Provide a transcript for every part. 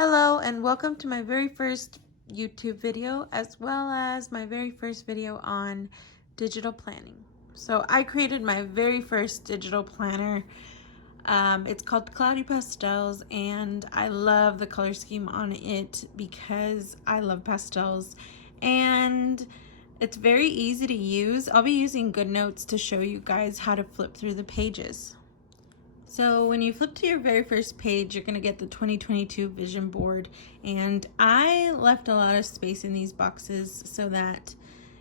Hello and welcome to my very first YouTube video, as well as my very first video on digital planning. So I created my very first digital planner. It's called Cloudy Pastels, and I love the color scheme on it because I love pastels, and it's very easy to use. I'll be using GoodNotes to show you guys how to flip through the pages. So when you flip to your very first page, you're going to get the 2022 vision board, and I left a lot of space in these boxes so that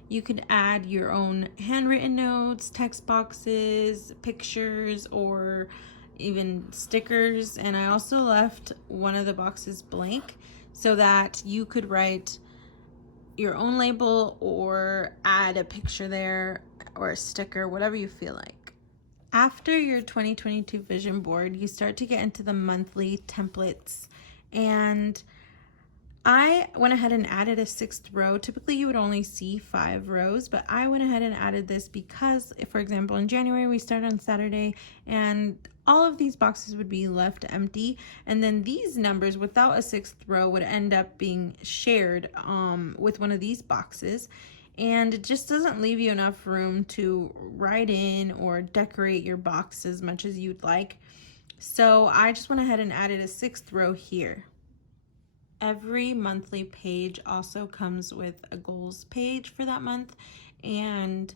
you could add your own handwritten notes, text boxes, pictures, or even stickers. And I also left one of the boxes blank so that you could write your own label or add a picture there or a sticker, whatever you feel like. After your 2022 vision board, you start to get into the monthly templates, and I went ahead and added a 6th row. Typically you would only see 5 rows, but I went ahead and added this because, for example, in January we start on Saturday and all of these boxes would be left empty, and then these numbers without a 6th row would end up being shared with one of these boxes. And it just doesn't leave you enough room to write in or decorate your box as much as you'd like. So I just went ahead and added a 6th row here. Every monthly page also comes with a goals page for that month, and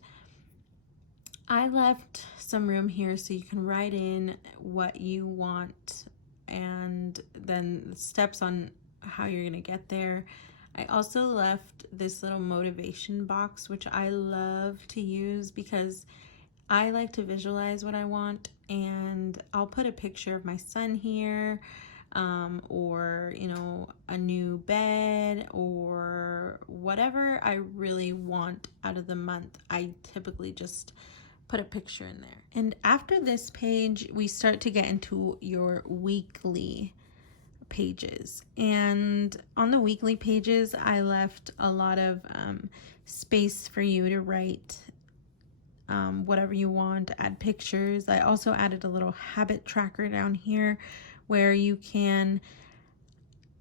I left some room here so you can write in what you want and then the steps on how you're gonna get there. I also left this little motivation box, which I love to use because I like to visualize what I want, and I'll put a picture of my son here, or a new bed or whatever I really want out of the month. I typically just put a picture in there. And after this page, we start to get into your weekly pages, and on the weekly pages I left a lot of space for you to write whatever you want, add pictures. I also added a little habit tracker down here where you can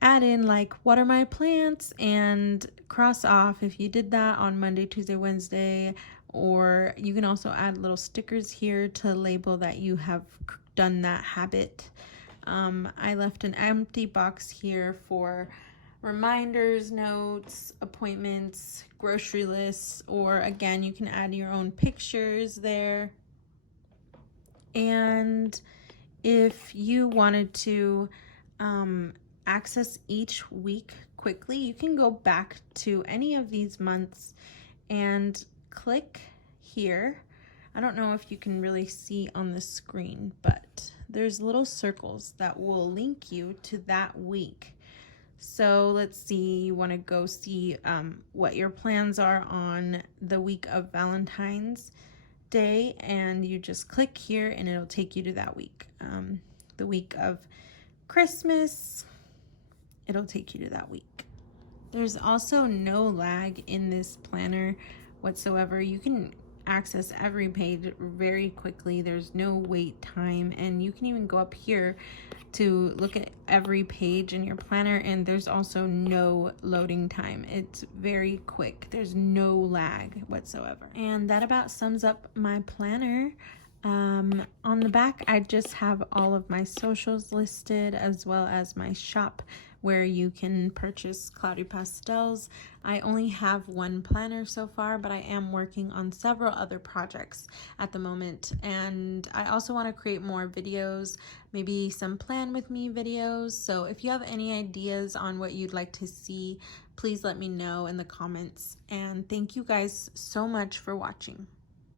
add in like water my plants and cross off if you did that on Monday, Tuesday, Wednesday, or you can also add little stickers here to label that you have done that habit. I left an empty box here for reminders, notes, appointments, grocery lists, or again, you can add your own pictures there. And if you wanted to access each week quickly, you can go back to any of these months and click here. I don't know if you can really see on the screen, but there's little circles that will link you to that week. So let's see, you want to go see what your plans are on the week of Valentine's Day, and you just click here and it'll take you to that week. The week of Christmas, it'll take you to that week. There's also no lag in this planner whatsoever. You can access every page very quickly. There's no wait time, and you can even go up here to look at every page in your planner, and there's also no loading time. It's very quick. There's no lag whatsoever. And that about sums up my planner. On the back, I just have all of my socials listed, as well as my shop where you can purchase Cloudy Pastels. I only have one planner so far, but I am working on several other projects at the moment. And I also want to create more videos, maybe some plan with me videos. So if you have any ideas on what you'd like to see, please let me know in the comments. And thank you guys so much for watching.